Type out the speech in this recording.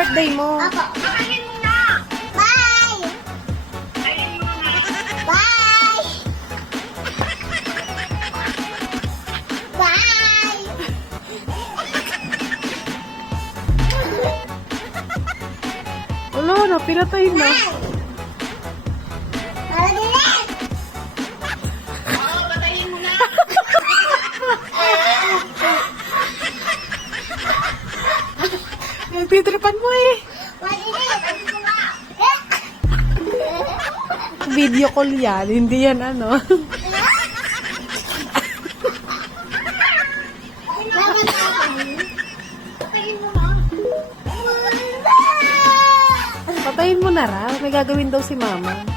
birthday mo. Apo. Patayin mo na. Bye. Patayin mo na. Bye. Bye. Wala na, pinatay na. Maladilis. Oo, patayin mo na. Nagtitripan mo eh. Maladilis. Video call yan, hindi yan ano. Patayin mo na. Patayin mo na raw. May gagawin daw si mama.